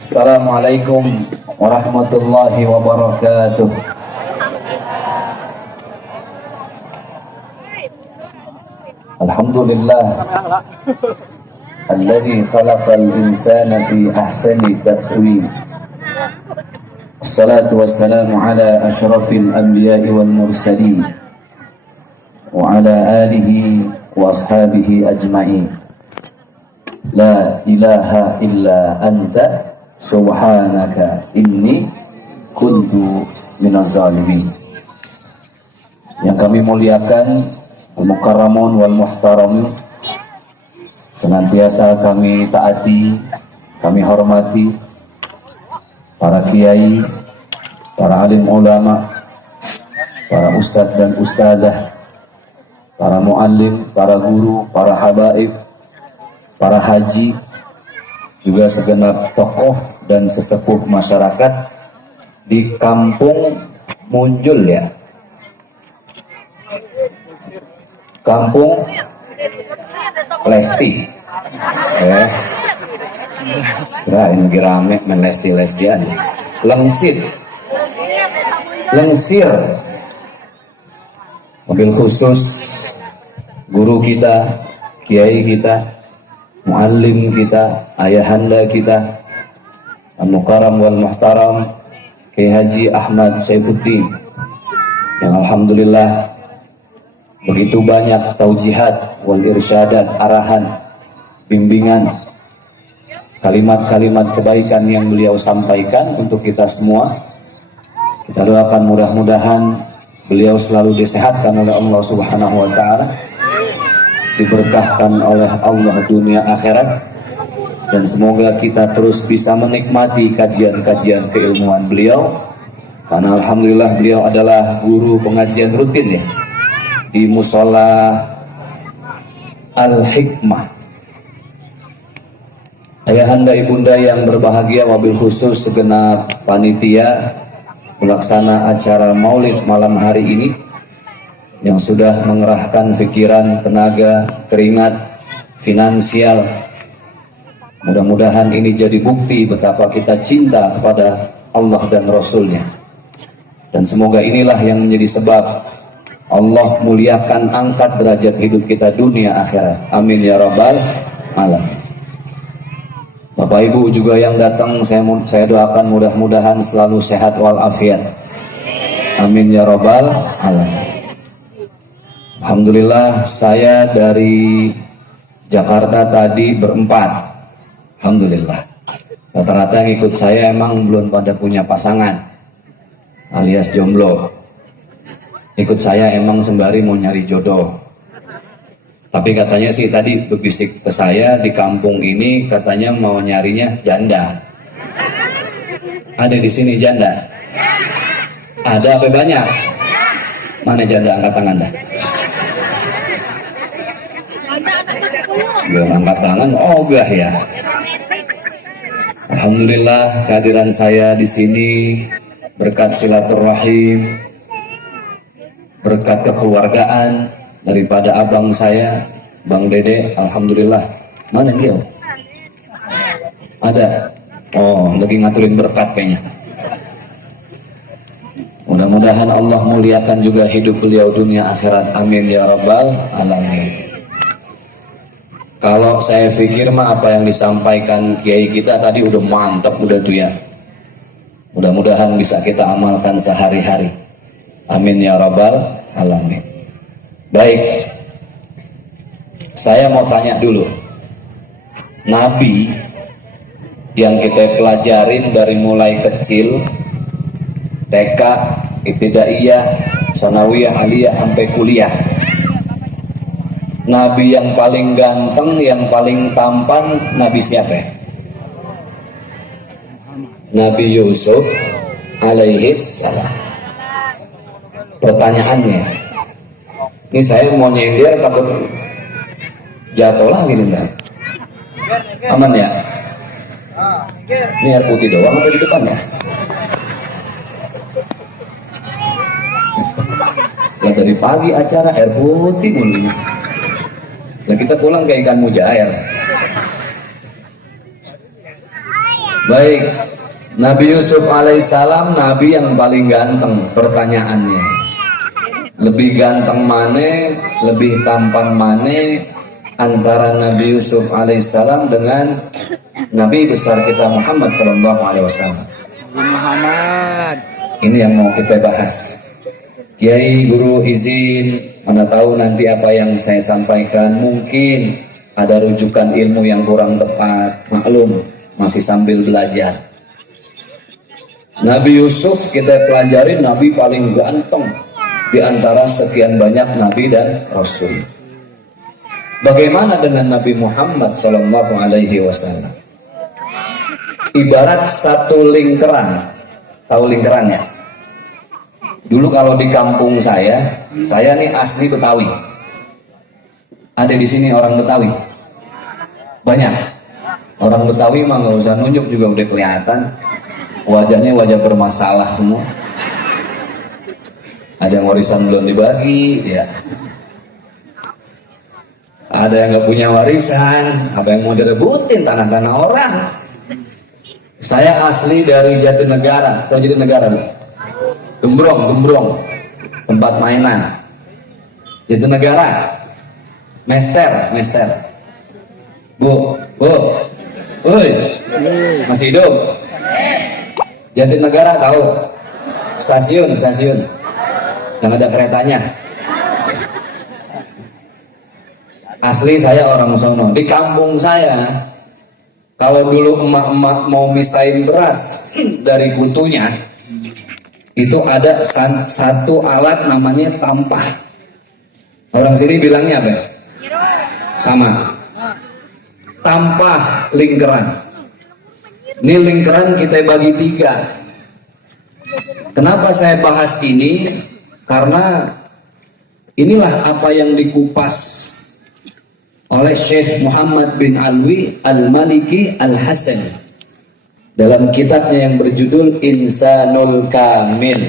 Assalamualaikum warahmatullahi wabarakatuh. Alhamdulillah alladzi khalaqal insana fi ahsani taqwim. Wassalatu wassalamu ala asyrafil anbiya'i wal mursalin wa ala alihi wa ashabihi ajma'in. La ilaha illa anta subhanaka inni kuntu minaz zalimin. Yang kami muliakan, al-mukarramun wal muhtaramun, senantiasa kami taati, kami hormati para kiai, para alim ulama, para ustadz dan ustadzah, para muallim, para guru, para habaib, para haji, juga segenap tokoh dan sesepuh masyarakat di kampung Munjul ya. Kampung Lesti. Ini lagi rame main lesti-lestian. Lengsir. Mobil khusus guru kita, kiai kita, muallim kita, ayahanda kita, al-mukarram wal muhtaram Kiai Haji Ahmad Saifuddin, yang alhamdulillah begitu banyak taujihat wal irsyadat, arahan, bimbingan, kalimat-kalimat kebaikan yang beliau sampaikan untuk kita semua. Kita doakan mudah-mudahan beliau selalu disehatkan oleh Allah Subhanahu wa taala, diberkahkan oleh Allah dunia akhirat, dan semoga kita terus bisa menikmati kajian-kajian keilmuan beliau, karena alhamdulillah beliau adalah guru pengajian rutin ya di Musola Al-Hikmah. Ayahanda ibunda yang berbahagia, wabil khusus segenap panitia pelaksana acara maulid malam hari ini yang sudah mengerahkan pikiran, tenaga, keringat, finansial. Mudah-mudahan ini jadi bukti betapa kita cinta kepada Allah dan Rasulnya. Dan semoga inilah yang menjadi sebab Allah muliakan, angkat derajat hidup kita dunia akhirat. Amin ya rabbal alamin. Bapak Ibu juga yang datang, saya doakan mudah-mudahan selalu sehat walafiat. Amin ya rabbal alamin. Alhamdulillah, saya dari Jakarta tadi berempat. Alhamdulillah. Rata-rata yang ikut saya emang belum pada punya pasangan alias jomblo. Ikut saya emang sembari mau nyari jodoh. Tapi katanya sih tadi berbisik ke saya di kampung ini, katanya mau nyarinya janda. Ada di sini janda? Ada apa banyak? Mana janda, angkat tangan dah. Belum angkat tangan, ogah ya. Alhamdulillah kehadiran saya di sini berkat silaturahim, berkat kekeluargaan daripada abang saya, Bang Dede. Alhamdulillah. Mana beliau? Ada. Oh, lagi ngaturin berkat kayaknya. Mudah-mudahan Allah muliakan juga hidup beliau dunia akhirat. Amin ya rabbal alamin. Kalau saya pikir mah apa yang disampaikan kiai kita tadi udah mantap, udah tuh ya. Mudah-mudahan bisa kita amalkan sehari-hari. Amin ya rabbal alamin. Baik, saya mau tanya dulu. Nabi yang kita pelajarin dari mulai kecil, TK, ibtidaiyah, sanawiyah, aliyah sampai kuliah. Nabi yang paling ganteng, yang paling tampan, Nabi siapa? Nabi Yusuf alaihis salam. Pertanyaannya, ini saya mau nyindir takut jatuh lagi nih, Mbak. Aman ya? Ini air putih doang apa di depan ya? Ya dari pagi acara air putih mulu. Nah kita pulang kayak ikan mujair. Baik, Nabi Yusuf alaihissalam nabi yang paling ganteng. Pertanyaannya, lebih ganteng mana, lebih tampan mana antara Nabi Yusuf alaihissalam dengan Nabi besar kita Muhammad sallallahu alaihi wasallam? Muhammad. Ini yang mau kita bahas. Kiai, guru izin, mana tahu nanti apa yang saya sampaikan mungkin ada rujukan ilmu yang kurang tepat. Maklum, masih sambil belajar. Nabi Yusuf kita pelajari nabi paling ganteng di antara sekian banyak nabi dan rasul. Bagaimana dengan Nabi Muhammad sallallahu alaihi wasallam? Ibarat satu lingkaran. Tahu lingkaran ya? Dulu kalau di kampung saya nih asli Betawi. Ada di sini orang Betawi? Banyak. Orang Betawi mah nggak usah nunjuk juga udah kelihatan. Wajahnya wajah bermasalah semua. Ada yang warisan belum dibagi, ya. Ada yang nggak punya warisan, apa yang mau direbutin tanah-tanah orang. Saya asli dari Jatinegara. Tahu Jatinegara? Gembrong, tempat mainan. Jatinegara, Mester. Bu, woi, masih hidup? Jatinegara tahu? Stasiun, yang ada keretanya. Asli saya orang sono. Di kampung saya, kalau dulu emak-emak mau misahin beras dari kutunya, itu ada satu alat namanya tampah. Orang sini bilangnya apa? Sama. Tampah lingkaran. Ini lingkaran kita bagi 3. Kenapa saya bahas ini? Karena inilah apa yang dikupas oleh Syekh Muhammad bin Alwi Al-Maliki Al-Hasan dalam kitabnya yang berjudul Insanul Kamil,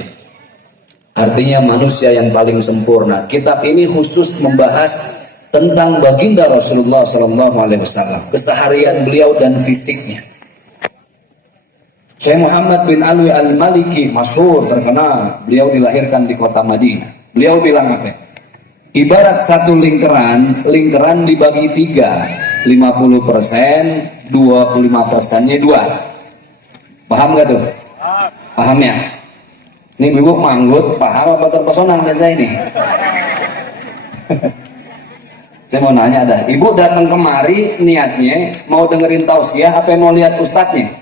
artinya manusia yang paling sempurna. Kitab ini khusus membahas tentang baginda Rasulullah SAW, keseharian beliau dan fisiknya. Syekh Muhammad bin Alwi Al-Maliki masyhur, terkenal. Beliau dilahirkan di kota Madinah. Beliau bilang apa? Ibarat satu lingkaran dibagi 3, 50%, 25%-nya 2. Paham gak tuh? Paham ya? Ini ibu manggut, paham apa terpesona dengan saya ini? Saya mau nanya dah, ibu datang kemari niatnya mau dengerin tausiah apa mau lihat ustadznya?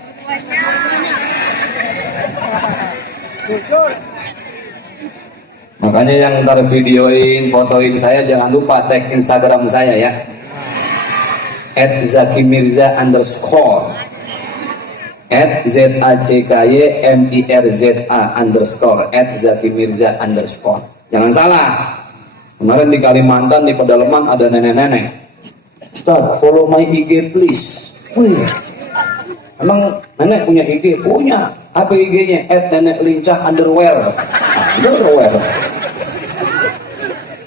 Makanya yang ntar videoin, fotoin saya jangan lupa tag Instagram saya ya, @zakimirza_, @zakimirza_, jangan salah. Kemarin di Kalimantan di pedalaman ada nenek-nenek, Ustaz follow my IG please. Emang nenek punya IG? Punya. Apa IG-nya? @neneklincah_. Underwear.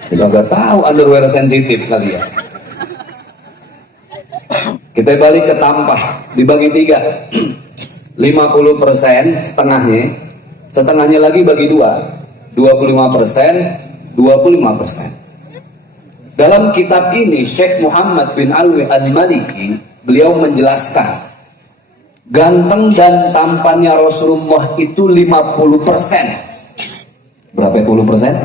Kita nggak tahu underwear sensitif kali ya. Kita balik ke tampah, dibagi 3. 50% setengahnya lagi bagi 2. 25%, 25%. Dalam kitab ini Syekh Muhammad bin Alwi Al-Maliki beliau menjelaskan ganteng dan tampannya Rasulullah itu 50%. Berapa puluh persen?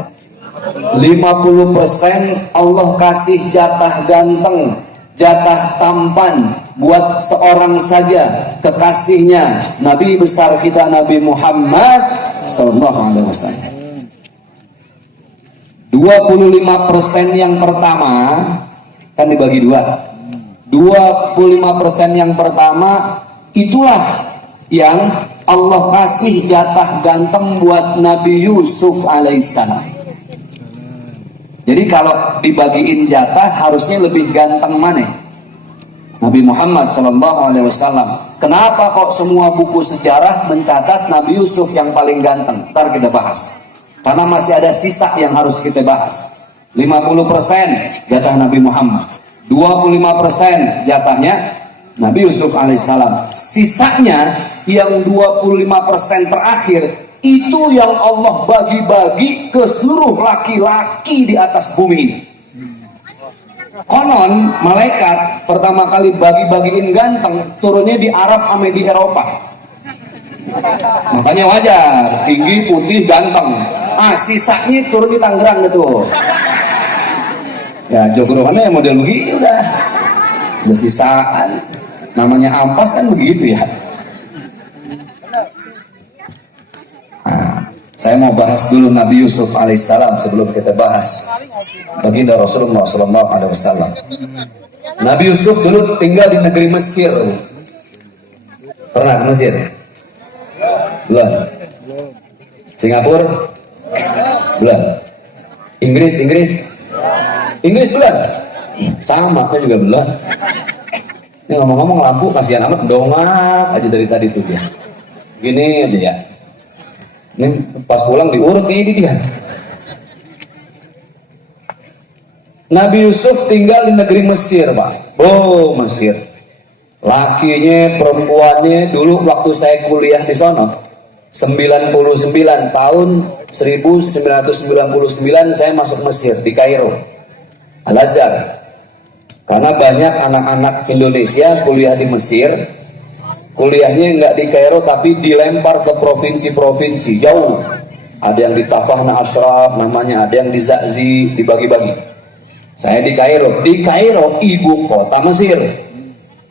50% Allah kasih jatah ganteng, jatah tampan buat seorang saja, kekasihnya Nabi besar kita Nabi Muhammad SAW. 25% yang pertama kan dibagi 2. 25% yang pertama itulah yang Allah kasih jatah ganteng buat Nabi Yusuf alaihissalam. Jadi kalau dibagiin jatah harusnya lebih ganteng mana? Nabi Muhammad SAW. Kenapa kok semua buku sejarah mencatat Nabi Yusuf yang paling ganteng? Ntar kita bahas. Karena masih ada sisa yang harus kita bahas. 50% jatah Nabi Muhammad, 25% jatahnya Nabi Yusuf alaihissalam. Sisanya yang 25% terakhir itu yang Allah bagi-bagi ke seluruh laki-laki di atas bumi ini. Konon malaikat pertama kali bagi-bagiin ganteng turunnya di Arab sama di Eropa. Makanya wajar, tinggi, putih, ganteng. Sisanya turun di Tangerang gitu. Ya jogrokannya yang model begini udah sisaan. Namanya ampas kan begitu ya. Saya mau bahas dulu Nabi Yusuf alaihissalam sebelum kita bahas baginda Rasulullah sallallahu alaihi wasallam. Nabi Yusuf dulu tinggal di negeri Mesir. Pernah ke Mesir? Belum. Singapura? Belum. Inggris belum. Sama, saya juga belum. Ini ngomong-ngomong lampu kasihan amat dongak aja dari tadi tuh dia. Gini aja ya. Ini pas pulang diurut ini dia. Nabi Yusuf tinggal di negeri Mesir, Pak. Mesir. Lakinya, perempuannya dulu waktu saya kuliah di sono 99 tahun 1999 saya masuk Mesir di Kairo. Al-Azhar. Karena banyak anak-anak Indonesia kuliah di Mesir. Kuliahnya nggak di Kairo tapi dilempar ke provinsi-provinsi jauh. Ada yang di Tafahna Ashraf namanya, ada yang di Zazi, dibagi-bagi. Saya di Kairo. Di Kairo ibu kota Mesir.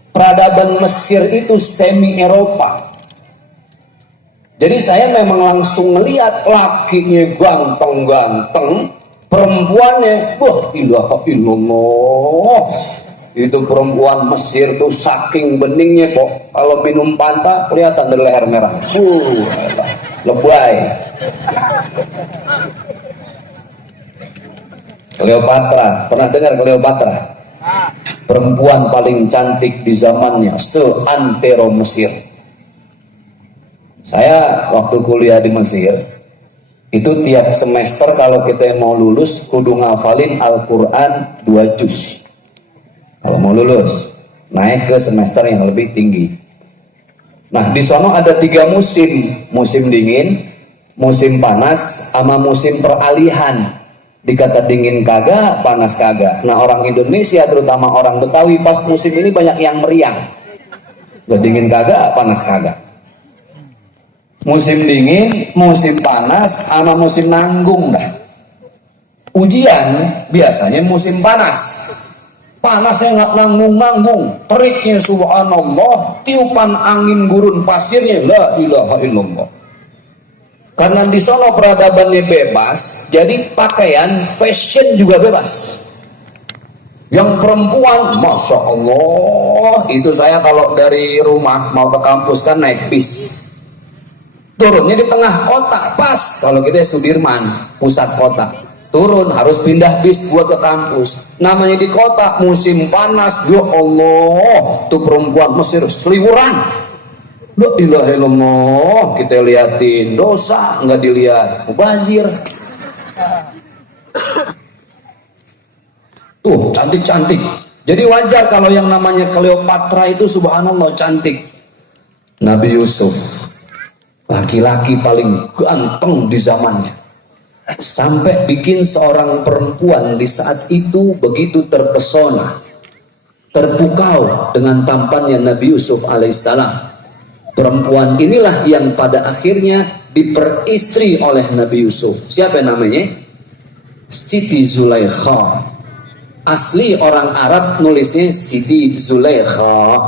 Peradaban Mesir itu semi Eropa. Jadi saya memang langsung melihat lakinya ganteng-ganteng, perempuannya, wah ilaha illallah. Itu perempuan Mesir tuh saking beningnya kok, kalau minum Fanta kelihatan dari leher merah. Lebay. Cleopatra, pernah dengar Cleopatra? Perempuan paling cantik di zamannya, seantero Mesir. Saya waktu kuliah di Mesir, itu tiap semester kalau kita mau lulus kudu ngafalin Al-Quran 2 juz. Kalau mau lulus, naik ke semester yang lebih tinggi. Nah, di sana ada 3 musim. Musim dingin, musim panas, sama musim peralihan. Dikata dingin kagak, panas kagak. Nah, orang Indonesia, terutama orang Betawi, pas musim ini banyak yang meriang. Gak dingin kagak, panas kagak. Musim dingin, musim panas, sama musim nanggung dah. Ujian biasanya musim panas. Panasnya nggak nanggung-nanggung, teriknya subhanallah, tiupan angin gurun pasirnya la ilaha illallah. Karena di sana peradabannya bebas, jadi pakaian fashion juga bebas. Yang perempuan, masya Allah, itu saya kalau dari rumah mau ke kampus kan naik bis, turunnya di tengah kota, pas kalau kita Sudirman, pusat kota. Turun harus pindah bis buat ke kampus. Namanya di kota musim panas, ya Allah, tuh perempuan Mesir seliwuran. La ilaha illallah, kita liatin dosa nggak dilihat, mubazir. Tuh cantik-cantik. Jadi wajar kalau yang namanya Cleopatra itu subhanallah cantik. Nabi Yusuf laki-laki paling ganteng di zamannya. Sampai bikin seorang perempuan di saat itu begitu terpesona, terpukau dengan tampannya Nabi Yusuf alaihissalam. Perempuan inilah yang pada akhirnya diperistri oleh Nabi Yusuf. Siapa namanya? Siti Zulaikha. Asli orang Arab nulisnya Siti Zulaikha.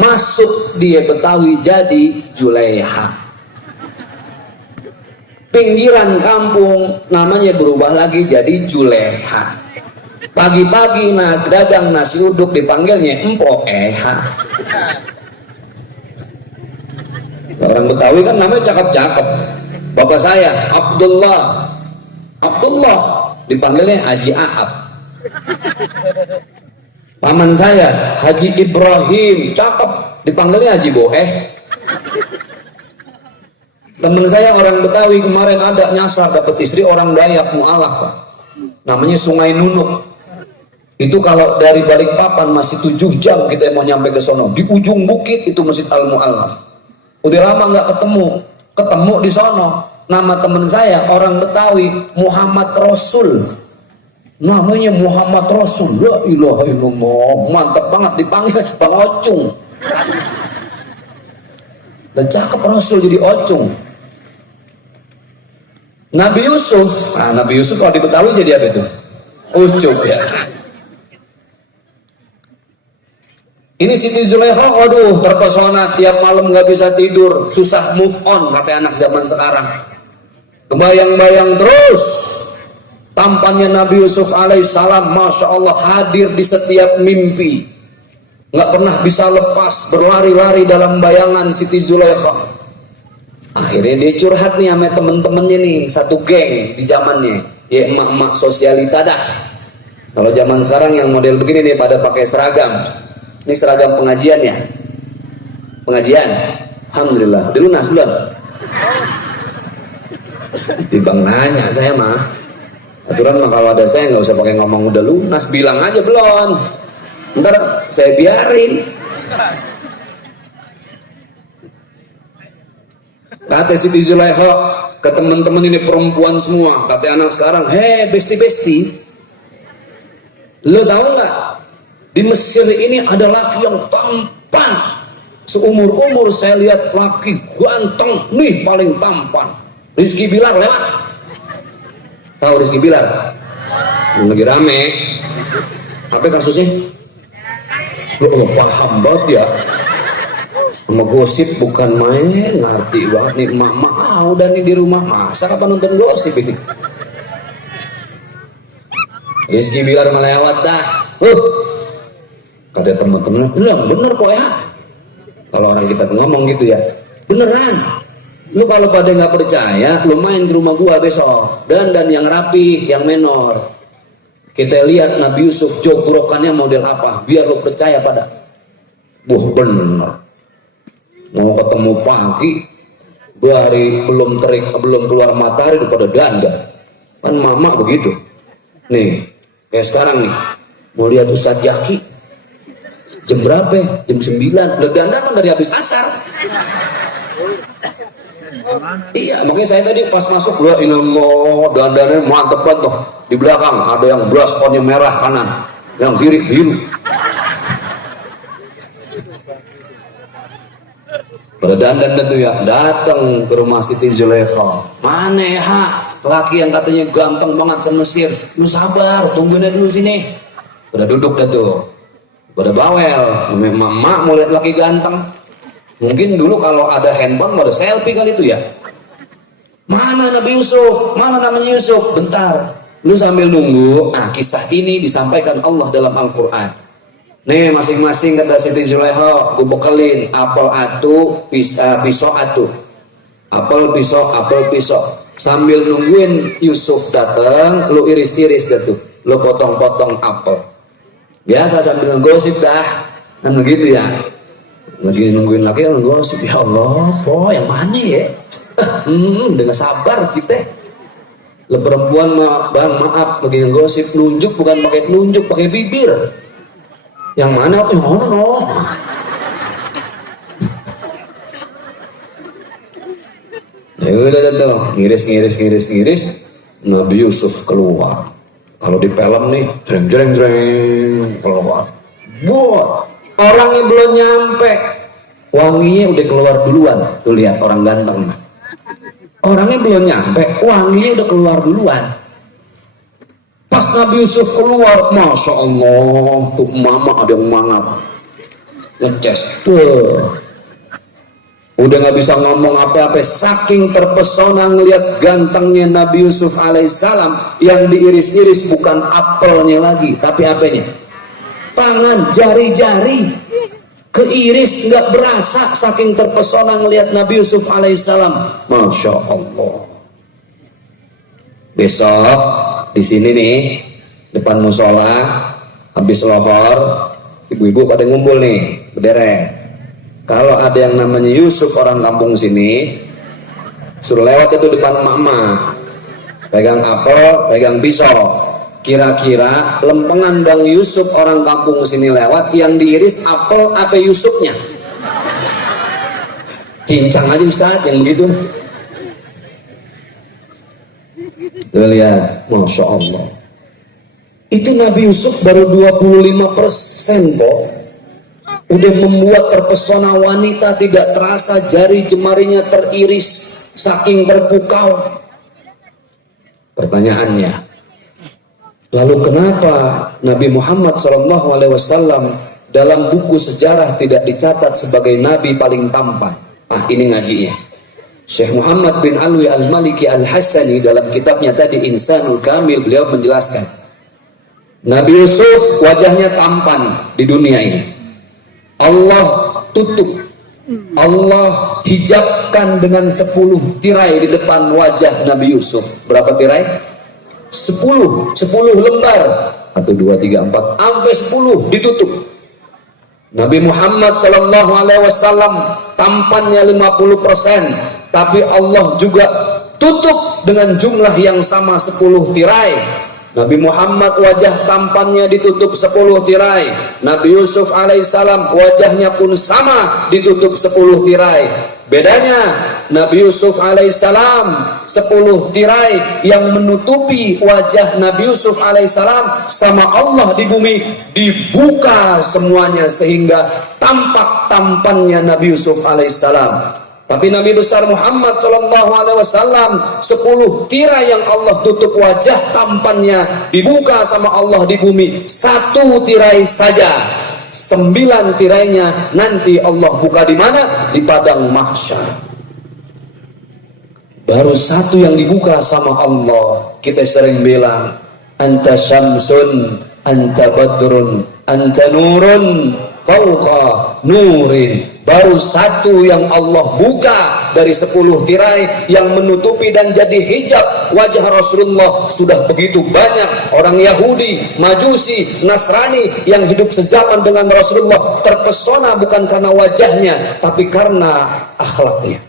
Masuk dia Betawi jadi Julaiha. Pinggiran kampung namanya berubah lagi jadi Juleha. Pagi-pagi dagang nasi uduk dipanggilnya Empo Eha. Orang Betawi kan namanya cakep-cakep. Bapak saya Abdullah dipanggilnya Haji Ahab. Paman saya Haji Ibrahim, cakep, dipanggilnya Haji Boeh. Temen saya orang Betawi kemarin ada nyasar dapat istri orang Dayak Mu'alaf, Pak. Namanya Sungai Nunuk. Itu kalau dari Balikpapan masih 7 jam kita mau nyampe ke sono. Di ujung bukit itu Masjid Al-Mu'allaf. Udah lama nggak ketemu di sono. Nama teman saya orang Betawi, Muhammad Rasul. Namanya Muhammad Rasul. La ilaha illallah. Mantap banget dipanggil Bang Ocung. Dan cakep Rasul jadi Ocung. Nabi Yusuf, Nabi Yusuf kalau di Betawi jadi apa itu? Ucup ya. Ini Siti Zulaikha, waduh terpesona tiap malam nggak bisa tidur, susah move on kata anak zaman sekarang. Kebayang-bayang terus tampannya Nabi Yusuf alaihissalam, masya Allah hadir di setiap mimpi, nggak pernah bisa lepas, berlari-lari dalam bayangan Siti Zulaikha. Akhirnya dia curhat nih sama temen-temennya nih, satu geng di zamannya, ya emak-emak sosialita dah. Kalau zaman sekarang yang model begini nih pada pakai seragam. Ini seragam pengajian ya? Pengajian? Alhamdulillah. Udah lunas belum? Timbang nanya saya mah. Aturan mah kalau ada saya nggak usah pakai ngomong udah lunas, bilang aja belum. Ntar saya biarin. Kata Siti Zulaikha ke teman-teman ini perempuan semua, kata anak sekarang, hei besti-besti, lo tahu nggak? Di Mesir ini ada laki yang tampan. Seumur-umur saya lihat laki ganteng, nih paling tampan. Rizky Bilar lewat. Tahu Rizky Bilar? Lagi rame. Apa kasusnya? Lo paham banget ya. Sama gosip bukan main, ngerti banget nih emak-emak. Udah nih di rumah, masa kapan nonton gosip ini? Rizky Bilar melewat dah. Kata teman-teman, bener kok ya. Kalau orang kita ngomong gitu ya, beneran. Lu kalau pada nggak percaya, lu main ke rumah gua besok. Dan yang rapi, yang menor. Kita lihat Nabi Yusuf jogorokannya model apa, biar lu percaya pada. Bener. Mau ketemu pagi, hari belum terik, belum keluar matahari udah pada dandan. Kan mama begitu. Nih, kayak sekarang nih, mau lihat Ustadz Jaki. Jam berapa? Jam 9. Udah dandan kan dari habis asar. Iya, makanya saya tadi pas masuk, la ilallah, dandannya mantep banget tuh. Di belakang ada yang braskonnya merah kanan, yang kiri biru. Pada dandan tuh ya, datang ke rumah Siti Zulaikha. Mana ya, laki yang katanya ganteng banget se-Mesir. Lu sabar, tungguin aja dulu sini. Udah duduk dah tuh. Pada bawel, emak mau lihat laki ganteng. Mungkin dulu kalau ada handphone pada selfie kali itu ya. Mana Nabi Yusuf? Mana namanya Yusuf? Bentar, lu sambil nunggu. Kisah ini disampaikan Allah dalam Al-Quran. Nih masing-masing kata Siti Zulaikha, gue bekelin apel atu, pisau atu. Apel pisau. Sambil nungguin Yusuf datang, lu iris-iris dah tuh. Lu potong-potong apel. Biasa sambil ngegosip dah, kan begitu ya. Lagi nungguin laki kan ngegosip, ya Allah, yang mana ya? Dengan sabar kita. Le perempuan bang maaf lagi ngegosip, nunjuk bukan pakai nunjuk, pakai bibir. Yang mana? No. Ya udah tuh, ngiris. Nabi Yusuf keluar. Kalau di film nih, jreng keluar. Buat orang yang belum nyampe, wanginya udah keluar duluan. Tuh lihat orang ganteng. Orangnya belum nyampe, wanginya udah keluar duluan. Pas Nabi Yusuf keluar, masya Allah, tuh mama ada yang mangap, ngeces. Udah nggak bisa ngomong apa-apa, saking terpesona ngelihat gantengnya Nabi Yusuf alaihissalam. Yang diiris-iris bukan apelnya lagi, tapi apanya? Tangan, jari-jari keiris nggak berasa, saking terpesona ngelihat Nabi Yusuf alaihissalam. Masya Allah. Besok di sini nih depan musola, habis lohor, ibu-ibu pada ngumpul nih, berderet. Kalau ada yang namanya Yusuf orang kampung sini, suruh lewat itu depan emak-emak, pegang apel, pegang pisau. Kira-kira lempengan Bang Yusuf orang kampung sini lewat, yang diiris apel apa Yusufnya? Cincang aja Ustaz yang begitu. Tuh lihat, Masya Allah. Itu Nabi Yusuf baru 25% kok. Udah membuat terpesona wanita, tidak terasa jari jemarinya teriris saking terpukau. Pertanyaannya, lalu kenapa Nabi Muhammad SAW dalam buku sejarah tidak dicatat sebagai Nabi paling tampan? Ini ngajinya. Syekh Muhammad bin Alwi al-Maliki al-Hasani dalam kitabnya tadi Insanul Kamil, beliau menjelaskan Nabi Yusuf wajahnya tampan di dunia ini. Allah tutup, Allah hijabkan dengan 10 tirai di depan wajah Nabi Yusuf. Berapa tirai? 10 lembar, 1, 2, 3, 4 sampai 10 ditutup. Nabi Muhammad SAW tampannya 50%, tapi Allah juga tutup dengan jumlah yang sama 10 tirai. Nabi Muhammad wajah tampannya ditutup 10 tirai. Nabi Yusuf alaihissalam wajahnya pun sama ditutup 10 tirai. Bedanya Nabi Yusuf alaihissalam 10 tirai yang menutupi wajah Nabi Yusuf alaihissalam sama Allah di bumi dibuka semuanya sehingga tampak tampannya Nabi Yusuf alaihissalam. Tapi Nabi besar Muhammad SAW 10 tirai yang Allah tutup wajah tampannya dibuka sama Allah di bumi, 1 tirai saja. 9 tirainya nanti Allah buka di mana? Di padang mahsyar. Baru 1 yang dibuka sama Allah. Kita sering bilang, anta syamsun, anta badrun, anta nurun fauqa nurin. Baru 1 yang Allah buka dari 10 tirai yang menutupi dan jadi hijab wajah Rasulullah. Sudah begitu banyak orang Yahudi, Majusi, Nasrani yang hidup sezaman dengan Rasulullah terpesona bukan karena wajahnya tapi karena akhlaknya.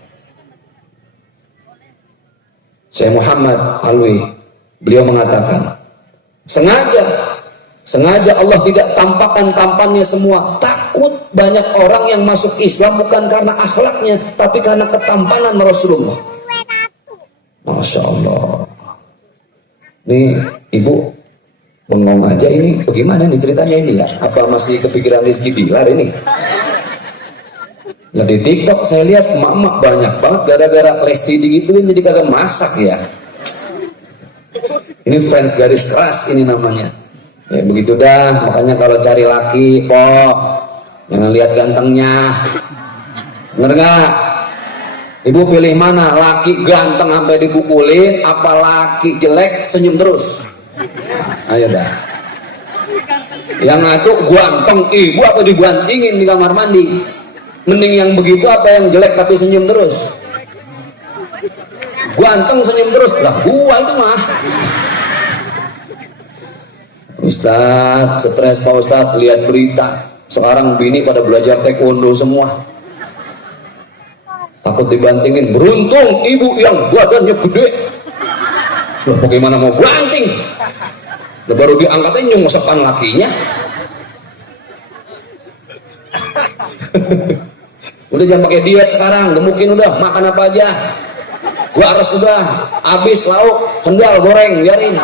Syekh Muhammad Alwi beliau mengatakan sengaja Allah tidak tampakkan tampannya semua. Takut banyak orang yang masuk Islam bukan karena akhlaknya tapi karena ketampanan Rasulullah. Masya Allah. Nih ibu bengong aja ini, bagaimana nih ceritanya ini ya? Apa masih kepikiran Rizky Bilar ini? Nah di TikTok saya lihat emak-emak banyak banget gara-gara Lesti digituin jadi kagak masak ya. Ini fans garis keras ini namanya. Ya begitu dah, makanya kalau cari laki, pok, jangan lihat gantengnya. Bener nggak? Ibu pilih mana? Laki ganteng sampai dibukulin, apa laki jelek senyum terus? Nah, ayo dah. Yang ngatu ganteng, ibu apa dibantingin di kamar mandi? Mending yang begitu apa yang jelek tapi senyum terus? Ganteng senyum terus, lah gua itu mah. Ustadz, stres Pak Ustadz, lihat berita sekarang bini pada belajar taekwondo semua, takut dibantingin. Beruntung ibu yang badannya gede. Loh bagaimana mau banting? Loh, baru diangkatnya nyungsepkan lakinya. Udah jangan pakai diet sekarang, gemukin udah, makan apa aja. Waras udah, habis lauk, sendal, goreng, biarin.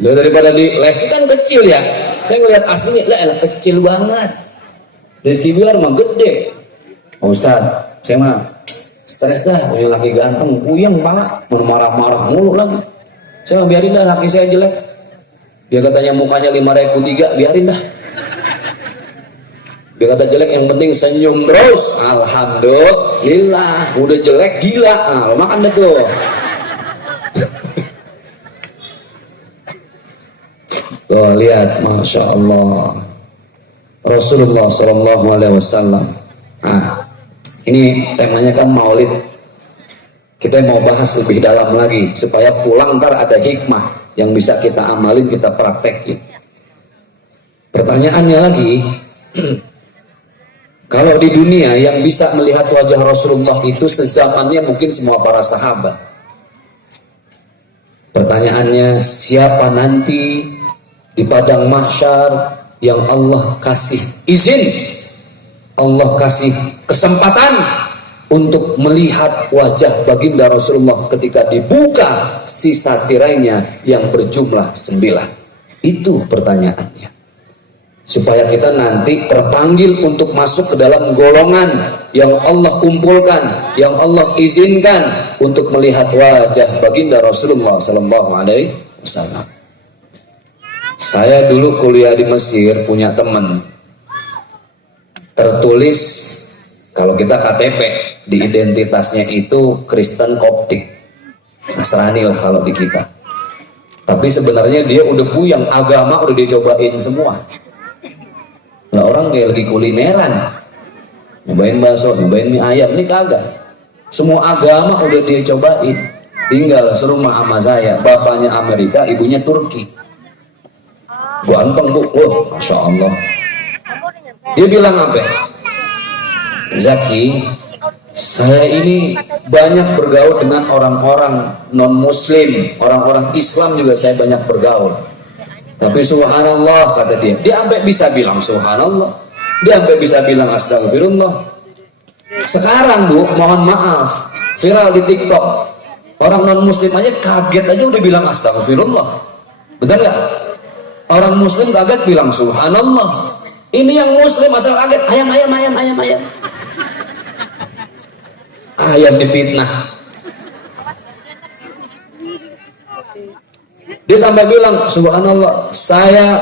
Loh, daripada di Lesti kan kecil ya, saya ngeliat aslinya lah enak kecil banget. Rizky Bilar mah gede. Oh, Ustadz, saya mah stres dah punya laki ganteng, puyeng banget, mau marah-marah mulu lagi. Saya biarin dah laki saya jelek. Dia katanya mukanya 5.003, biarin dah. Dia kata jelek yang penting senyum terus. Alhamdulillah, udah jelek gila, lo makan deh tuh. Tuh lihat, Masya Allah, Rasulullah SAW. Ini temanya kan Maulid. Kita mau bahas lebih dalam lagi supaya pulang ntar ada hikmah yang bisa kita amalin, kita praktekin. Pertanyaannya lagi, kalau di dunia yang bisa melihat wajah Rasulullah itu sezamannya mungkin semua para sahabat. Pertanyaannya, siapa nanti di padang mahsyar yang Allah kasih izin, Allah kasih kesempatan untuk melihat wajah baginda Rasulullah ketika dibuka sisa tirainya yang berjumlah 9? Itu pertanyaannya. Supaya kita nanti terpanggil untuk masuk ke dalam golongan yang Allah kumpulkan, yang Allah izinkan untuk melihat wajah baginda Rasulullah Sallallahu Alaihi Wasallam. Saya dulu kuliah di Mesir, punya teman tertulis, kalau kita KTP di identitasnya itu Kristen Koptik, Nasrani lah kalau di kita. Tapi sebenarnya dia udah puyang, agama udah dicobain semua. Nah, orang kayak lagi kulineran, nyobain bakso, nyobain mie ayam, ini kagak. Semua agama udah dia cobain. Tinggal serumah sama saya, bapaknya Amerika, ibunya Turki. Ganteng bu, wah, masya Allah. Dia bilang apa? Zaki, saya ini banyak bergaul dengan orang-orang non-muslim, orang-orang Islam juga saya banyak bergaul. Tapi subhanallah, kata dia sampai bisa bilang subhanallah, dia sampai bisa bilang astagfirullah. Sekarang bu, mohon maaf, viral di TikTok, orang non-muslim aja kaget aja udah bilang astagfirullah. Benar nggak? Orang muslim kaget bilang subhanallah. Ini yang muslim asal kaget, ayam. Ayam dipitnah. Dia sampai bilang subhanallah, saya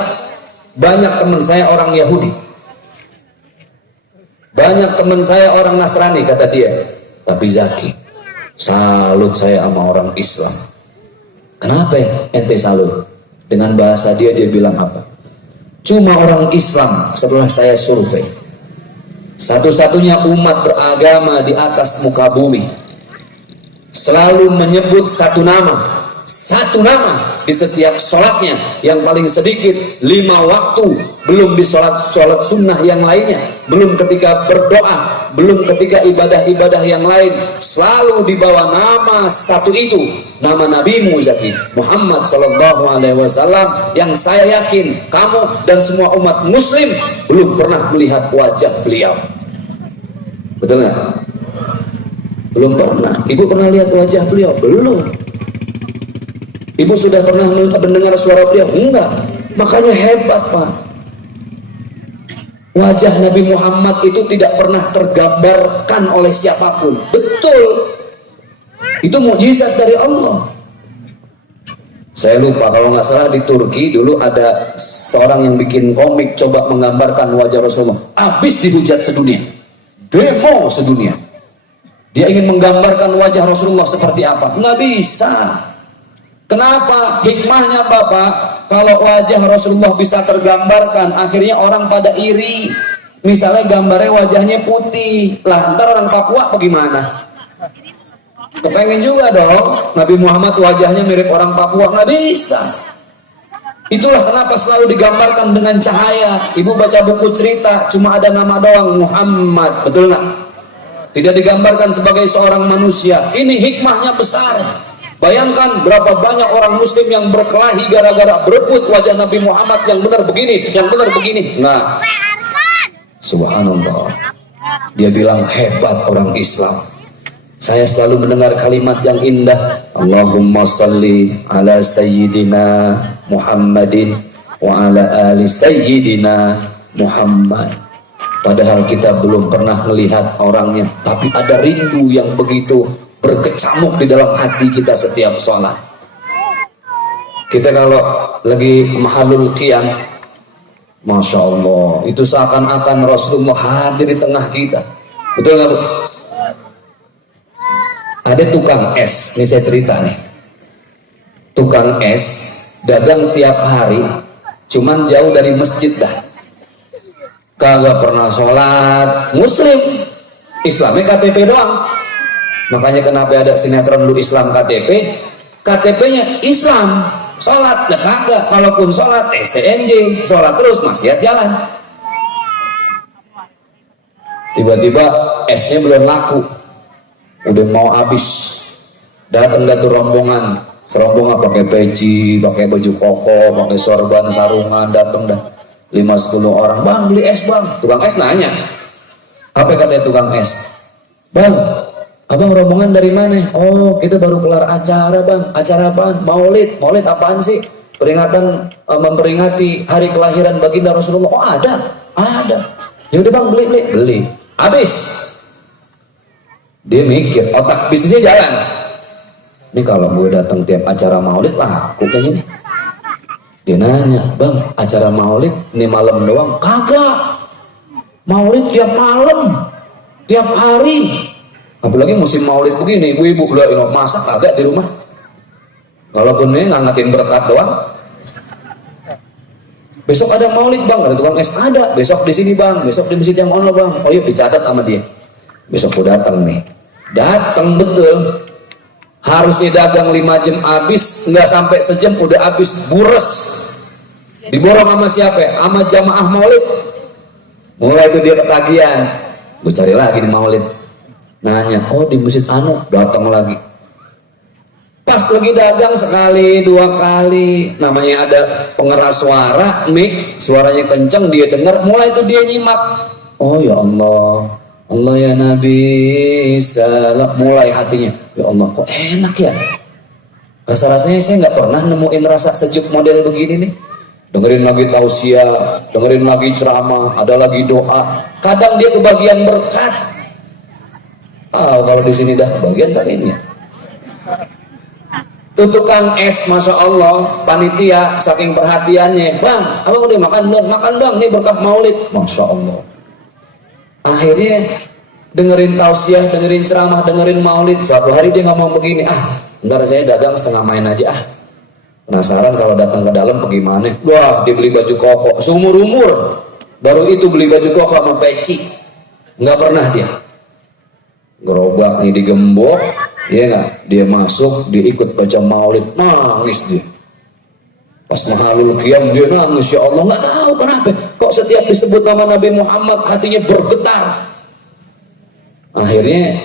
banyak teman saya orang Yahudi, banyak teman saya orang Nasrani, kata dia. Tapi Zaki, salut saya sama orang Islam. Kenapa ente salut? Dengan bahasa dia bilang apa? Cuma orang Islam setelah saya survei, satu-satunya umat beragama di atas muka bumi selalu menyebut satu nama di setiap sholatnya, yang paling sedikit 5 waktu, belum di sholat sunnah yang lainnya, belum ketika berdoa, belum ketika ibadah-ibadah yang lain, selalu dibawa nama satu itu, nama Nabimu Zaki Muhammad Sallallahu Alaihi Wasallam, yang saya yakin kamu dan semua umat muslim belum pernah melihat wajah beliau. Betul nggak? Belum pernah. Ibu pernah lihat wajah beliau? Belum. Ibu sudah pernah mendengar suara beliau? Enggak. Makanya hebat Pak, wajah Nabi Muhammad itu tidak pernah tergambarkan oleh siapapun. Betul, itu mukjizat dari Allah. Saya lupa, kalau nggak salah di Turki dulu ada seorang yang bikin komik coba menggambarkan wajah Rasulullah, habis dihujat sedunia, demo sedunia. Dia ingin menggambarkan wajah Rasulullah seperti apa, nggak bisa. Kenapa? Hikmahnya Bapak, kalau wajah Rasulullah bisa tergambarkan, akhirnya orang pada iri. Misalnya gambarnya wajahnya putih, lah ntar orang Papua bagaimana? Kepengen juga dong Nabi Muhammad wajahnya mirip orang Papua, nggak bisa. Itulah kenapa selalu digambarkan dengan cahaya. Ibu baca buku cerita, cuma ada nama doang, Muhammad, betul nggak? Tidak digambarkan sebagai seorang manusia. Ini hikmahnya besar. Bayangkan berapa banyak orang muslim yang berkelahi gara-gara berebut wajah Nabi Muhammad yang benar begini, yang benar begini. Nah, subhanallah, dia bilang hebat orang Islam. Saya selalu mendengar kalimat yang indah, Allahumma salli ala sayyidina Muhammadin wa ala ali sayyidina Muhammad. Padahal kita belum pernah melihat orangnya, tapi ada rindu yang begitu berkecamuk di dalam hati kita setiap sholat. Kita kalau lagi mahalul qiyam, masya Allah, itu seakan-akan Rasulullah hadir di tengah kita. Betul nggak Bu? Ada tukang es, ini saya cerita nih. Tukang es dagang tiap hari, cuman jauh dari masjid dah. Kagak pernah sholat, muslim, Islamnya KTP doang. Makanya kenapa ada sinetron Lu Islam KTP, KTP-nya Islam, sholat ya kagak. Kalaupun sholat STNJ, sholat terus maksiat jalan. Tiba-tiba esnya belum laku, udah mau habis. Datang tuh rombongan Serombongan pakai peci, pakai baju koko, pakai sorban, sarungan, datang dah 5-10 orang. Bang, beli es bang. Tukang es nanya. Apa kata tukang es? Bang, abang rombongan dari mana? Oh, kita baru kelar acara bang. Acara apaan? Maulid. Maulid apaan sih? Peringatan memperingati hari kelahiran baginda Rasulullah. Oh ada. Ya udah bang, beli. Habis. Dia mikir, otak bisnisnya jalan. Ini kalau gue datang tiap acara Maulid lah, aku kayaknya nih. Dia nanya, bang, acara Maulid ini malam doang? Kagak. Maulid tiap malam, tiap hari. Apalagi musim Maulid begini, ibu-ibu udah masak kagak di rumah. Kalaupun ini ngangetin berkat doang. Besok ada Maulid bang, ada tukang es ada. Besok di sini bang, besok di masjid yang ono bang. Oh yuk dicatat sama dia. Besok gue datang nih, datang betul. Harusnya dagang 5 jam habis, nggak sampai sejam udah habis, bures. Diborong sama siapa? Sama jamaah Maulid. Mulai itu dia ketagihan. Gue cari lagi di Maulid. Nanya, oh di masjid anu, datang lagi. Pas lagi dagang sekali, 2 kali, namanya ada pengeras suara, mic, suaranya kenceng, dia dengar, mulai itu dia nyimak. Oh ya Allah, Allah ya Nabi salam. Mulai hatinya, ya Allah kok enak ya. Rasa-rasanya saya nggak pernah nemuin rasa sejuk model begini nih. Dengerin lagi tausiah, dengerin lagi ceramah, ada lagi doa. Kadang dia kebagian berkat. Kalau di sini dah kebagian kali ini ya. Tuh tukang es, masya Allah, panitia saking perhatiannya, bang, abang udah makan belum? Makan bang, ini berkah Maulid, masya Allah. Akhirnya dengerin tausiah, dengerin ceramah, dengerin Maulid. Suatu hari dia ngomong begini, ntar saya dagang setengah main aja Penasaran kalau datang ke dalam bagaimana? Wah, dia beli baju koko seumur umur, baru itu beli baju koko sama peci, nggak pernah dia. Gerobak nih digembok, ya nggak? Dia masuk, dia ikut baca Maulid, nangis dia. Pas mahalul qiyam dia nangis, ya Allah, nggak tahu kenapa. Kok setiap disebut nama Nabi Muhammad hatinya bergetar. Akhirnya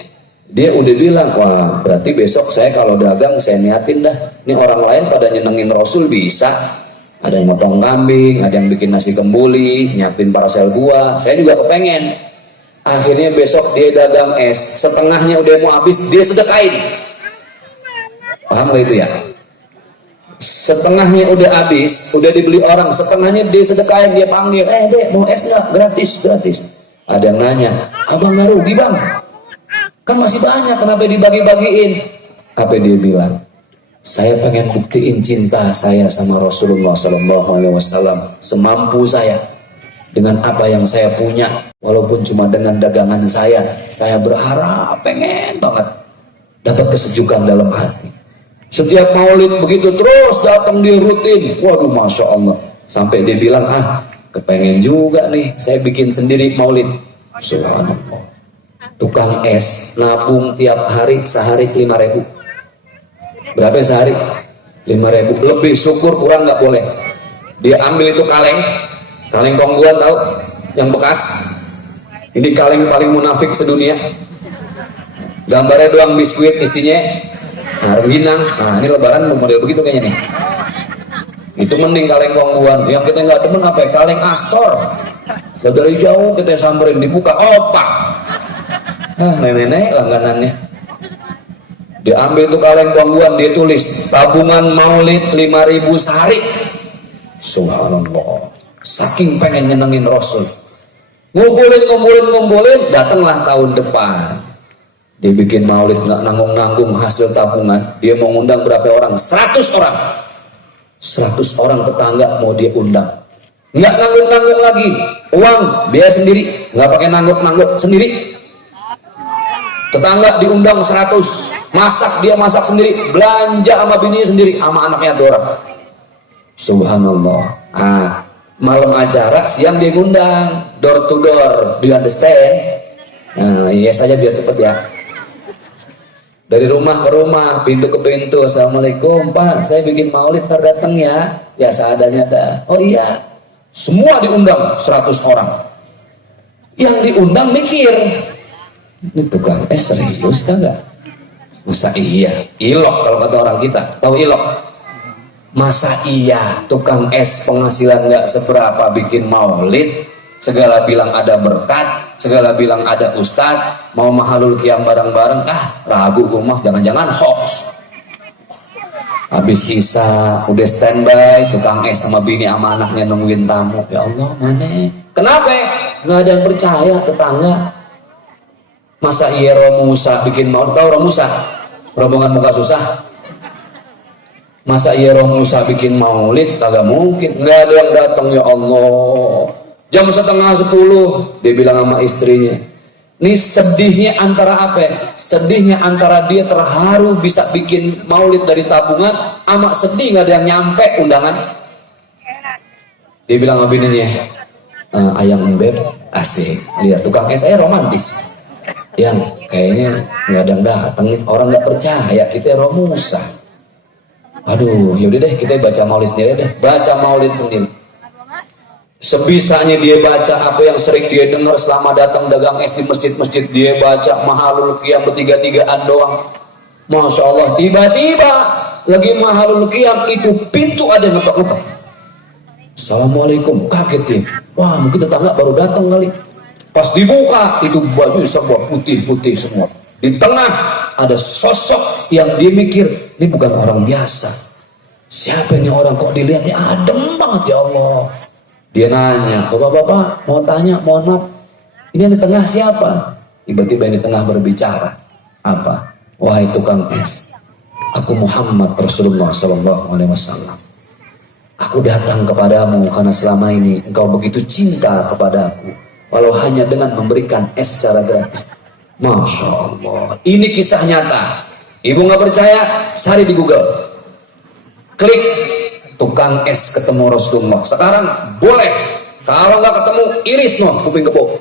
dia udah bilang, wah berarti besok saya kalau dagang saya niatin dah. Ini orang lain pada nyenengin Rasul bisa. Ada yang motong kambing, ada yang bikin nasi kembuli, nyiapin parcel buah. Saya juga kepengen. Akhirnya besok dia dagang es, setengahnya udah mau habis, dia sedekain. Paham gak itu ya? Setengahnya udah habis, udah dibeli orang, setengahnya dia sedekain, dia panggil, dek mau es nggak? Gratis. Ada yang nanya, abang nggak rugi bang? Kan masih banyak, kenapa dibagi-bagiin? Apa dia bilang? Saya pengen buktiin cinta saya sama Rasulullah SAW semampu saya dengan apa yang saya punya, walaupun cuma dengan dagangan saya berharap pengen banget dapat kesejukan dalam hati. Setiap Maulid begitu terus datang dia rutin, waduh masya Allah, sampai dia bilang kepengen juga nih saya bikin sendiri Maulid. Subhanallah, tukang es nabung tiap hari sehari 5.000. Berapa sehari? 5.000 lebih, syukur kurang nggak boleh. Dia ambil itu kaleng kongguan, tahu yang bekas. Ini kaleng paling munafik sedunia, gambarnya doang biskuit, isinya rengginang. Nah ini lebaran model begitu kayaknya nih. Itu mending kaleng kongguan. Yang kita nggak demen apa ya? Kaleng Astor. Dari jauh kita samperin, dibuka opak, nenek-nenek langganannya. Dia ambil tuh kaleng kongguan, dia tulis tabungan Maulid 5.000 sehari. Subhanallah, saking pengen nyenengin Rasul. Ngumpulin, datanglah tahun depan. Dia bikin Maulid nggak nanggung-nanggung hasil tabungan. Dia mau ngundang berapa orang? 100 orang. 100 orang tetangga mau dia undang. Nggak nanggung-nanggung lagi. Uang biaya sendiri, nggak pakai nangguk-nangguk, sendiri. Tetangga diundang 100, dia masak sendiri, belanja sama bininya sendiri, sama anaknya Dora. Subhanallah. Malam acara, siang dia ngundang, door to door, do you understand? Yes aja biar cepet ya. Dari rumah ke rumah, pintu ke pintu, assalamualaikum Pak, saya bikin Maulid, ntar datang ya. Ya seadanya dah. Oh iya, semua diundang 100 orang. Yang diundang mikir, ini tukang es serius kagak? Masa iya? Ilok kalau kata orang kita. Tahu ilok? Masa iya tukang es penghasilan nggak seberapa bikin maulid, segala bilang ada berkat, segala bilang ada ustad, mau mahalul qiyam bareng-bareng, ragu rumah, jangan-jangan hoax. Habis Isa udah standby, tukang es sama bini sama anaknya nungguin tamu. Ya Allah, mana? Kenapa? Nggak ada yang percaya, tetangga. Masa iya Roh Musa bikin maulid? Tahu Roh Musa? Rombongan muka susah. Masa iya Roh Musa bikin maulid? Kagak mungkin. Nggak ada yang datang, ya Allah. Jam 9:30 dia bilang sama istrinya, ini sedihnya antara apa? Sedihnya antara dia terharu bisa bikin maulid dari tabungan, sama sedih nggak ada yang nyampe undangan. Dia bilang sama bininya, ayang beb, asik. Lihat tukang es saya romantis. Yang kayaknya nggak ada yang datang nih, orang nggak percaya kita Roh Musa. Aduh, yaudah deh kita baca maulid sendiri deh, baca maulid sendiri. Sebisanya dia baca apa yang sering dia dengar selama datang dagang es di masjid-masjid, dia baca mahalul qiyam bertiga-tigaan doang. Masya Allah, tiba-tiba lagi mahalul qiyam itu pintu ada yang ngetok-ngetok. Assalamualaikum, kaget dia. Wah, mungkin tetangga baru datang kali. Pas dibuka itu baju serba putih-putih semua. Di tengah ada sosok yang dia mikir ini bukan orang biasa. Siapa ini orang, kok dilihatnya adem banget ya Allah. Dia nanya, bapak-bapak mau tanya, mohon maaf, ini yang di tengah siapa? Tiba-tiba yang di tengah berbicara. Apa? Wahai tukang es, aku Muhammad Rasulullah SAW. Aku datang kepadamu karena selama ini engkau begitu cinta kepada aku, walau hanya dengan memberikan es secara gratis. Masya Allah, ini kisah nyata. Ibu nggak percaya? Cari di Google, klik tukang es ketemu Rasulullah. Sekarang boleh, kalau nggak ketemu iris no kuping kebo.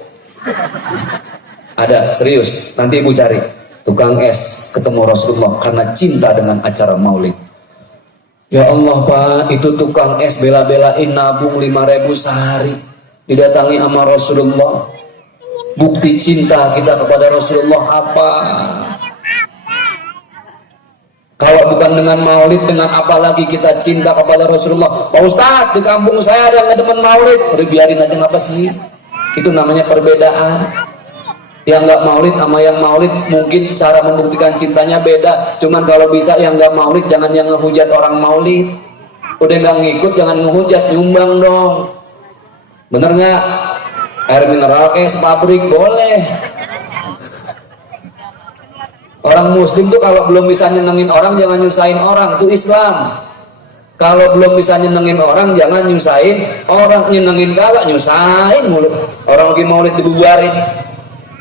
Ada, serius, nanti ibu cari tukang es ketemu Rasulullah karena cinta dengan acara maulid. Ya Allah Pak, itu tukang es bela-belain nabung 5.000 sehari, didatangi sama Rasulullah. Bukti cinta kita kepada Rasulullah apa? Kalau bukan dengan maulid, dengan apa lagi kita cinta kepada Rasulullah? Pak Ustadz, di kampung saya ada yang ngedemen maulid. Udah biarin aja, ngapa sih? Itu namanya perbedaan. Yang nggak maulid sama yang maulid mungkin cara membuktikan cintanya beda. Cuman kalau bisa yang nggak maulid jangan yang ngehujat orang maulid. Udah nggak ngikut jangan ngehujat, nyumbang dong. Bener nggak? Air mineral es pabrik boleh. Orang muslim tuh kalau belum bisa nyenengin orang jangan nyusahin orang, itu Islam. Kalau belum bisa nyenengin orang jangan nyusahin orang, nyenengin kagak nyusahin mulut. Orang lagi maulid dibubarin.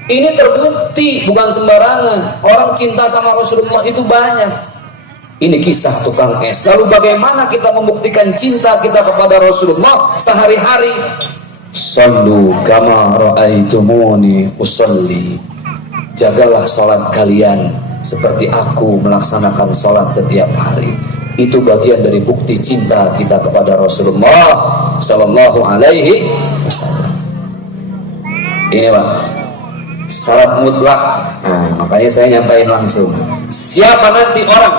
Ini terbukti bukan sembarangan. Orang cinta sama Rasulullah itu banyak. Ini kisah tukang es. Lalu bagaimana kita membuktikan cinta kita kepada Rasulullah sehari-hari? Sallu kama ra'aitumuni usolli. Jagalah sholat kalian seperti aku melaksanakan sholat setiap hari. Itu bagian dari bukti cinta kita kepada Rasulullah Sallallahu Alaihi Wasallam. Ini Pak, syarat mutlak. Makanya saya nyampaikan langsung. Siapa nanti orang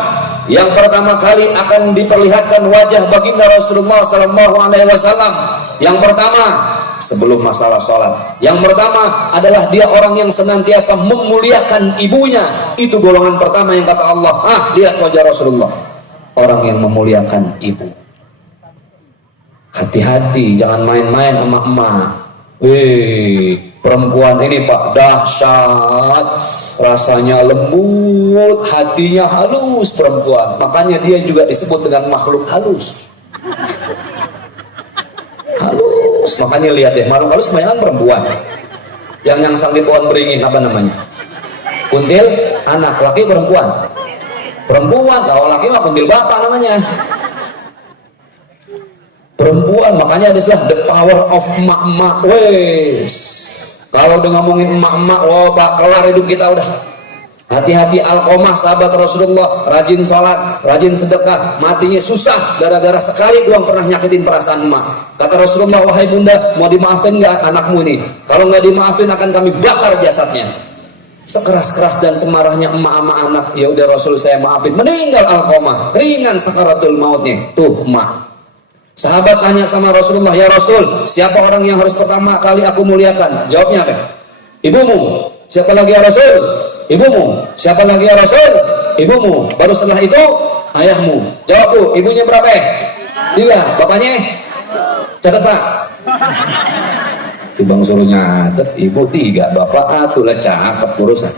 yang pertama kali akan diperlihatkan wajah baginda Rasulullah Sallallahu Alaihi Wasallam? Yang pertama, sebelum masalah sholat, yang pertama adalah dia orang yang senantiasa memuliakan ibunya. Itu golongan pertama yang kata Allah, lihat wajah Rasulullah, orang yang memuliakan ibu. Hati-hati, jangan main-main sama emak. Perempuan ini Pak dahsyat, rasanya lembut, hatinya halus perempuan. Makanya dia juga disebut dengan makhluk halus. Halus, makanya lihat deh, makhluk halus kebanyakan perempuan. Yang nyangsang di pohon beringin apa namanya? Kuntil anak, laki perempuan. Perempuan, kalau laki mah kuntil bapak namanya. Perempuan, makanya ada istilah the power of emak-emak. Wes, kalau udah ngomongin emak-emak, wah Pak, kelar hidup kita udah. Hati-hati Alqomah sahabat Rasulullah, rajin sholat, rajin sedekah, matinya susah gara-gara sekali doang pernah nyakitin perasaan emak. Kata Rasulullah, wahai bunda, mau dimaafin nggak anakmu ini? Kalau nggak dimaafin akan kami bakar jasadnya. sekeras-keras dan semarahnya emak-emak anak, ya udah Rasul saya maafin, meninggal alqomah, ringan sakaratul mautnya. Tuh emak. Sahabat tanya sama Rasulullah, ya Rasul, siapa orang yang harus pertama kali aku muliakan? Jawabnya apa? Ibumu. Siapa lagi ya Rasul? Ibumu. Siapa lagi ya Rasul? Ibumu. Baru setelah itu ayahmu. Jawab tuh, ibunya berapa? 3. Bapaknya? Catat Pak. Ibang suruh nyatet, ibu 3, bapak atulah cakep urusan.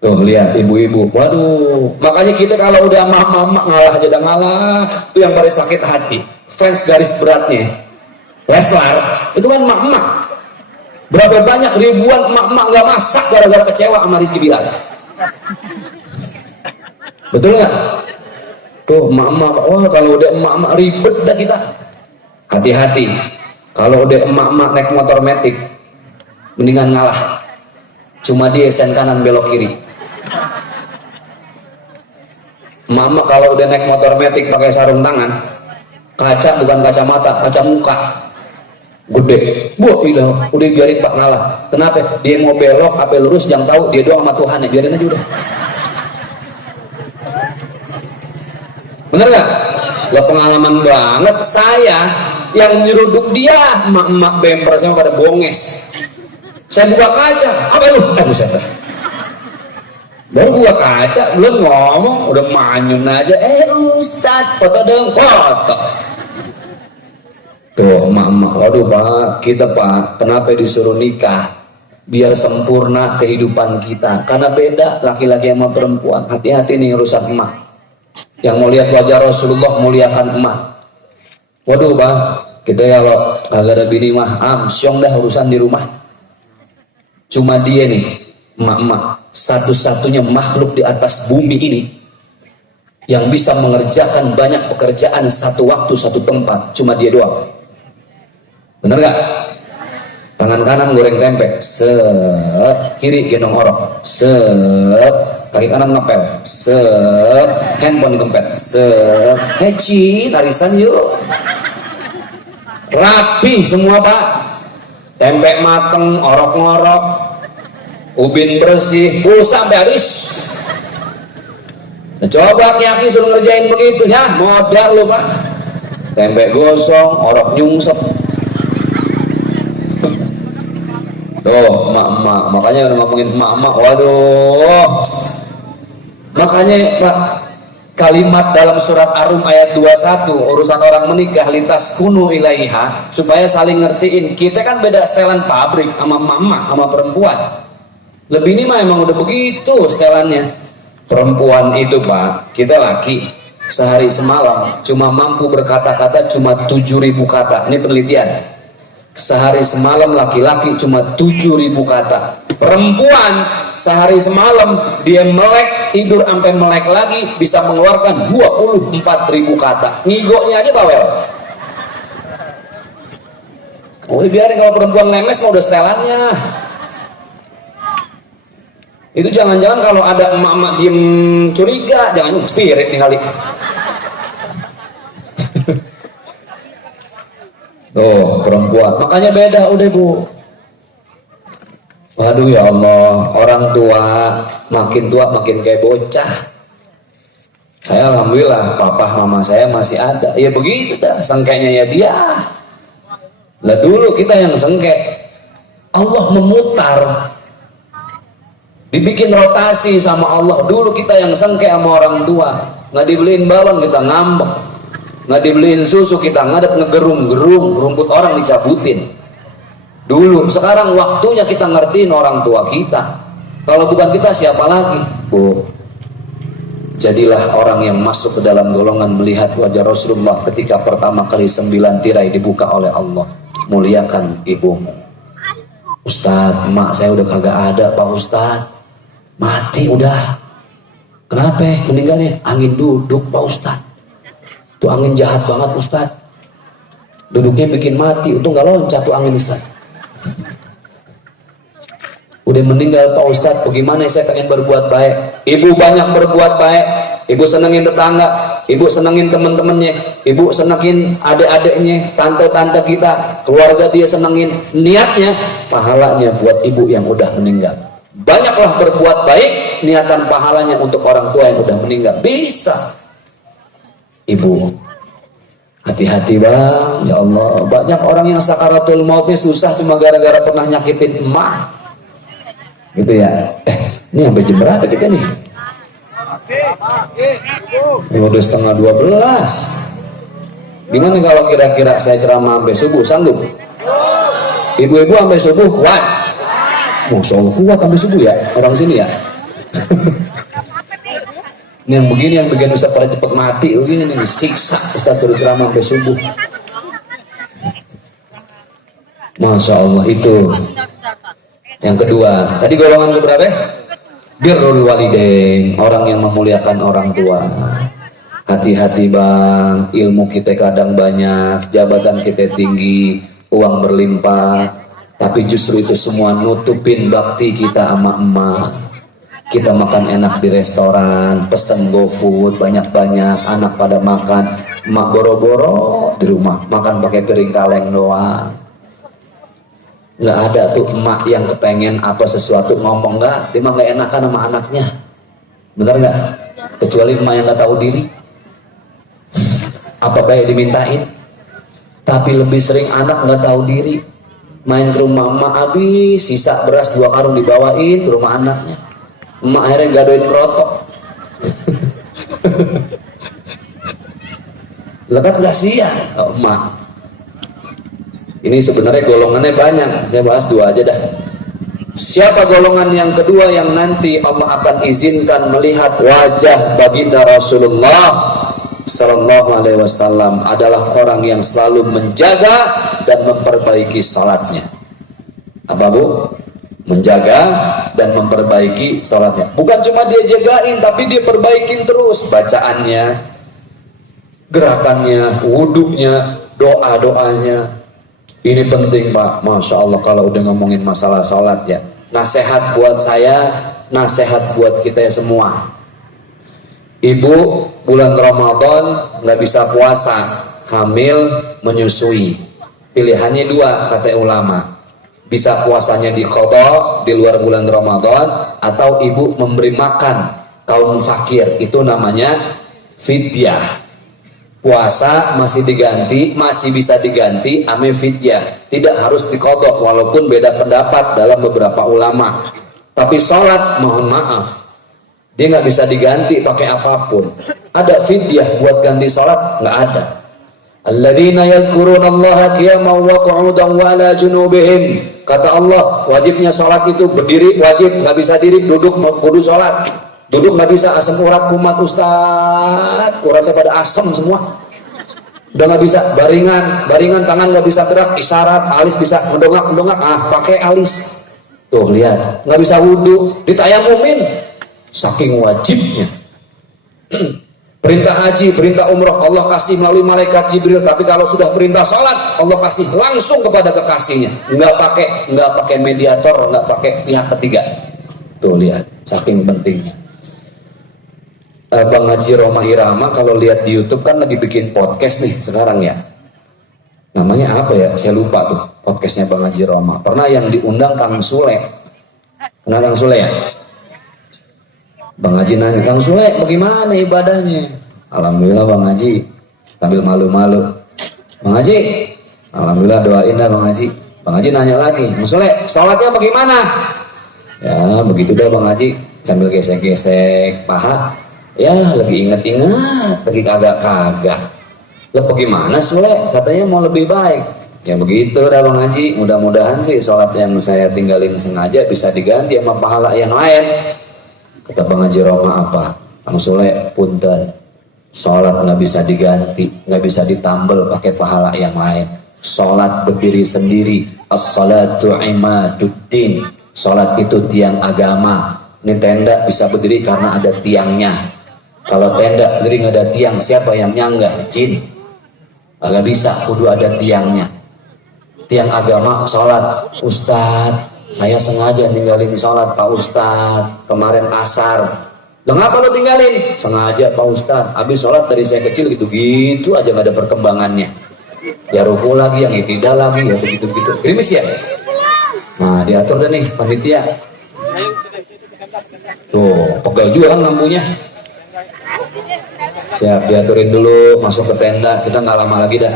Tuh lihat ibu-ibu, waduh. Makanya kita kalau udah mama ngalah aja udah ngalah, itu yang paling sakit hati. Fans garis beratnya Leslar itu kan emak-emak. Berapa banyak ribuan emak-emak nggak masak gara-gara kecewa sama Rizky Bilar. Betul nggak? Tuh emak-emak, oh kalau udah emak-emak ribet dah kita. Hati-hati. Kalau udah emak-emak naik motor metik, mendingan ngalah. Cuma dia sen kanan belok kiri. Emak-emak kalau udah naik motor metik pakai sarung tangan, kaca bukan kacamata, kaca muka gede. Udah biarin Pak ngalah. Kenapa? Dia mau belok apa lurus jangan tahu, dia doang sama Tuhan ya, biarin aja udah. Bener nggak? Gak pengalaman banget saya yang nyeruduk dia, emak-emak bempersnya pada bonges. Saya buka kaca, apa lu? Buset dah. Baru buka kaca, belum ngomong, udah manyun aja. Ustadz, foto dong, foto. Tuh emak-emak, waduh Pak, kita Pak, kenapa disuruh nikah? Biar sempurna kehidupan kita. Karena beda laki-laki sama perempuan. Hati-hati nih urusan emak. Yang mau lihat wajah Rasulullah, muliakan emak. Waduh Pak, kita ya kalau kagak ada bini mah amsyong dah urusan di rumah. Cuma dia nih, emak-emak, satu-satunya makhluk di atas bumi ini yang bisa mengerjakan banyak pekerjaan satu waktu, satu tempat. Cuma dia doang. Bener gak? Tangan kanan goreng tempe, set, kiri gendong orok, set, kaki kanan ngepel, set, handphone dikempet, set, heci, tarisan yuk. Rapi semua Pak. Tempe mateng, orok ngorok, ubin bersih, full sampai habis. Nah, coba Ki suruh ngerjain begitu ya, modal lu Pak. Tempe gosong, orok nyungsep. Tuh emak-emak, makanya ngomongin emak-emak, waduh. Makanya Pak, kalimat dalam surat Ar-Rum ayat 21, urusan orang menikah lintas kunu ilaiha, supaya saling ngertiin. Kita kan beda setelan pabrik sama emak-emak sama perempuan. Lebih ini mah emang udah begitu setelannya. Perempuan itu Pak, kita laki, sehari semalam cuma mampu berkata-kata cuma 7.000 kata. Ini penelitian. Sehari semalam laki-laki cuma 7.000 kata. Perempuan sehari semalam dia melek, tidur sampai melek lagi bisa mengeluarkan 24.000 kata. Ngigoknya aja bawel. Oh biarin kalau perempuan lemes mau udah setelannya. Itu jangan-jangan kalau ada emak-emak diem curiga, jangan spirit nih kali. Tuh perempuan, makanya beda udah Bu. Waduh ya Allah, orang tua makin kayak bocah. Saya alhamdulillah papa mama saya masih ada. Ya begitu dah, sengkeknya ya dia. Lah dulu kita yang sengkek, Allah memutar, dibikin rotasi sama Allah. Dulu kita yang sengkek sama orang tua, nggak dibeliin balon kita ngambek, nggak dibeliin susu kita ngadet, ngegerung-gerung, rumput orang dicabutin. Dulu, sekarang waktunya kita ngertiin orang tua kita. Kalau bukan kita siapa lagi? Bu, jadilah orang yang masuk ke dalam golongan melihat wajah Rasulullah ketika pertama kali 9 tirai dibuka oleh Allah. Muliakan ibumu. Ustadz, emak saya udah kagak ada Pak Ustadz, mati udah. Kenapa meninggalnya? Angin duduk Pak Ustadz. Tuh angin jahat banget Ustadz, duduknya bikin mati. Itu nggak loncat tuh angin Ustadz. Udah meninggal Pak Ustadz, bagaimana saya pengen berbuat baik. Ibu banyak berbuat baik, ibu senengin tetangga, ibu senengin teman-temannya, ibu senengin adik-adiknya, tante-tante kita, keluarga dia senengin, niatnya pahalanya buat ibu yang udah meninggal. Banyaklah berbuat baik, niatan pahalanya untuk orang tua yang udah meninggal. Bisa. Ibu, hati-hati bang, ya Allah, banyak orang yang sakaratul mautnya susah cuma gara-gara pernah nyakitin emak. Gitu ya. Ini sampai jam berapa kita nih? Ini udah setengah 12. Gimana kalau kira-kira saya ceramah sampai subuh, sanggup? Ibu-ibu sampai subuh kuat? Masya Allah kuat sampai subuh ya, orang sini ya. Ini yang begini yang bikin Ustaz pada cepet mati begini nih, siksa Ustaz suruh ceramah sampai subuh. Masya Allah. Itu yang kedua. Tadi golongan keberapa? Birrul walidain, orang yang memuliakan orang tua. Hati-hati bang, ilmu kita kadang banyak, jabatan kita tinggi, uang berlimpah, tapi justru itu semua nutupin bakti kita sama emak. Kita makan enak di restoran, pesen GoFood banyak-banyak, anak pada makan, emak boro-boro di rumah makan pakai piring kaleng doang. Nggak ada tuh emak yang kepengen apa sesuatu ngomong, nggak, dia mah nggak enakan sama anaknya, bener nggak? Kecuali emak yang nggak tahu diri, apa kayak dimintain. Tapi lebih sering anak nggak tahu diri, main ke rumah emak habis sisa beras 2 karung dibawain ke rumah anaknya, emak akhirnya gadoin krotok. Lekat nggak siap emak. Ini sebenarnya golongannya banyak, saya bahas 2 aja dah. Siapa golongan yang kedua yang nanti Allah akan izinkan melihat wajah baginda Rasulullah Sallallahu Alaihi Wasallam adalah orang yang selalu menjaga dan memperbaiki salatnya. Apa bu? Menjaga dan memperbaiki salatnya. Bukan cuma dia jagain, tapi dia perbaikin terus bacaannya, gerakannya, wudhunya, doa-doanya. Ini penting Pak, Masya Allah kalau udah ngomongin masalah sholat ya. Nasihat buat saya, nasihat buat kita semua. Ibu bulan Ramadan nggak bisa puasa, hamil, menyusui. Pilihannya 2 kata ulama. Bisa puasanya di qadha di luar bulan Ramadan, atau ibu memberi makan kaum fakir, itu namanya fidyah. Puasa masih diganti, masih bisa diganti ame fidyah, tidak harus diqadha, walaupun beda pendapat dalam beberapa ulama. Tapi sholat mohon maaf, dia nggak bisa diganti pakai apapun. Ada fidyah buat ganti sholat? Nggak ada. Alladzina yadhkurunallaha qiyaman wa qu'udan wa ala junubihim. Kata Allah, wajibnya sholat itu berdiri wajib, nggak bisa diri, duduk kudu sholat. Duduk nggak bisa, asam urat kumat Ustaz, urat saya pada asam semua. Udah nggak bisa, baringan tangan nggak bisa gerak, isyarat, alis bisa mendongak, pakai alis. Tuh lihat, nggak bisa wudhu, ditayamumin, saking wajibnya. Perintah haji, perintah umroh Allah kasih melalui malaikat Jibril, tapi kalau sudah perintah sholat Allah kasih langsung kepada kekasihnya, nggak pakai mediator, nggak pakai pihak ketiga. Tuh lihat, saking pentingnya. Bang Haji Roma Irama kalau lihat di YouTube kan lagi bikin podcast nih sekarang ya. Namanya apa ya? Saya lupa tuh podcastnya Bang Haji Roma. Pernah yang diundang Kang Sule. Kenal Kang Sule ya? Bang Haji nanya, Kang Sule bagaimana ibadahnya? Alhamdulillah Bang Haji, sambil malu-malu. Bang Haji, alhamdulillah doain dah Bang Haji. Bang Haji nanya lagi, Bang Sule sholatnya bagaimana? Ya begitu dah Bang Haji, sambil gesek-gesek paha. Ya lagi ingat-ingat, lagi kagak-kagak. Lah bagaimana Sule? Katanya mau lebih baik. Ya begitu dah Bang Haji. Mudah-mudahan sih sholat yang saya tinggalin sengaja bisa diganti sama pahala yang lain. Kata Bang Haji Roma apa? Bang Sule punten, sholat nggak bisa diganti, nggak bisa ditambal pakai pahala yang lain. Sholat berdiri sendiri. As-salatu imaduddin. Sholat itu tiang agama. Ini tenda bisa berdiri karena ada tiangnya. Kalau tenda berdiri nggak ada tiang, siapa yang nyangga? Jin. Agak bisa, kudu ada tiangnya. Tiang agama sholat. Ustadz, saya sengaja ninggalin sholat Pak Ustadz kemarin asar. Kenapa lo tinggalin? Sengaja Pak Ustadz, habis sholat dari saya kecil gitu-gitu aja gak ada perkembangannya. Ya ruku lagi, yang iktidal lagi, ya begitu-begitu. Gerimis ya? Nah diatur dah nih panitia. Tuh, pegal juga kan lampunya. Siap, diaturin dulu, masuk ke tenda. Kita nggak lama lagi dah.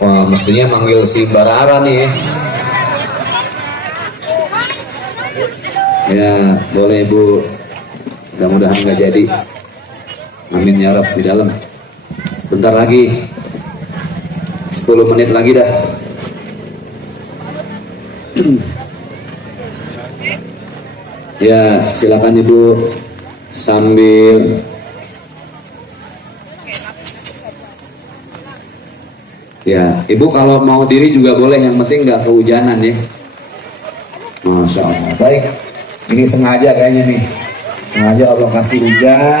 Wah, mestinya manggil si Barara nih ya. Ya, boleh Bu. Mudah-mudahan nggak jadi. Amin ya Rabb, di dalam. Bentar lagi. 10 menit lagi dah. Ya, silakan Ibu sambil ya, Ibu kalau mau diri juga boleh, yang penting nggak kehujanan ya. Masya Allah. Baik, ini sengaja kayaknya nih. Sengaja Allah kasih hujan.